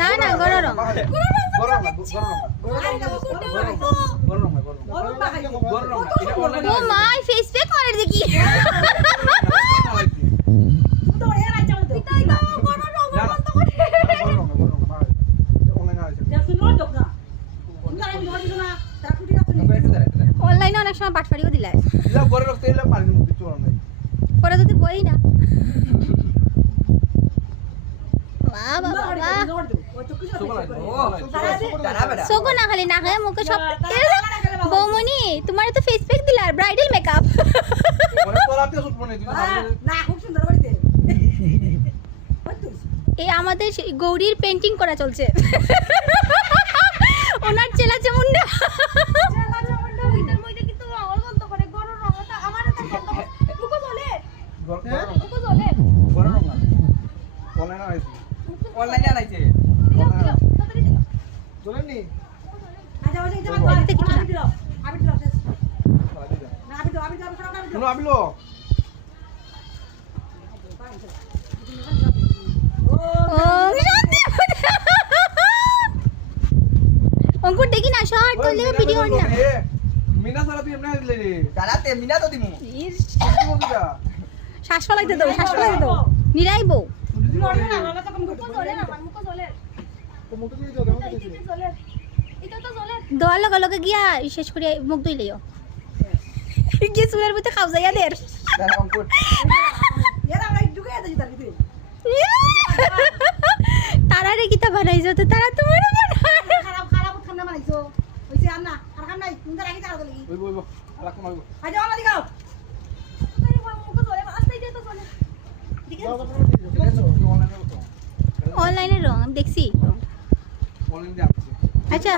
না না গরম ও মাই ফেস প্যাক মারে দেখি অনলাইনে অনেক সময় বাটফাড়িও দিলাই পরে যদি বই না চকু না খালি না খায় মুখে সব বৌমনি তোমার তো ফেস প্যাক দিলা ব্রাইডাল মেকআপ এই আমাদের গৌরীর পেন্টিং করা চলছে ওনার চেলা চামুন্ডা অনলাইনে আনাইছে চলেননি আবিলো অঙ্কুর দেখি না শর্ট করলে ভিডিও না মিনা সারা তুই এমনি দিলে রে দাঁড়াতে মিনা তো দিমু শ্বাস ফলাইতে দাও শ্বাস ফলাইতে দাও নিরাইব দোয়ার লগে লগে গিয়া শেষ করে মুখ ধুই লইও গিয়ে চুলের ভিতরে খাও যাইয়া দের তারা রে কিতা বানাইছো তো তারা তোমার অনলাইনে রং দেখছি আচ্ছা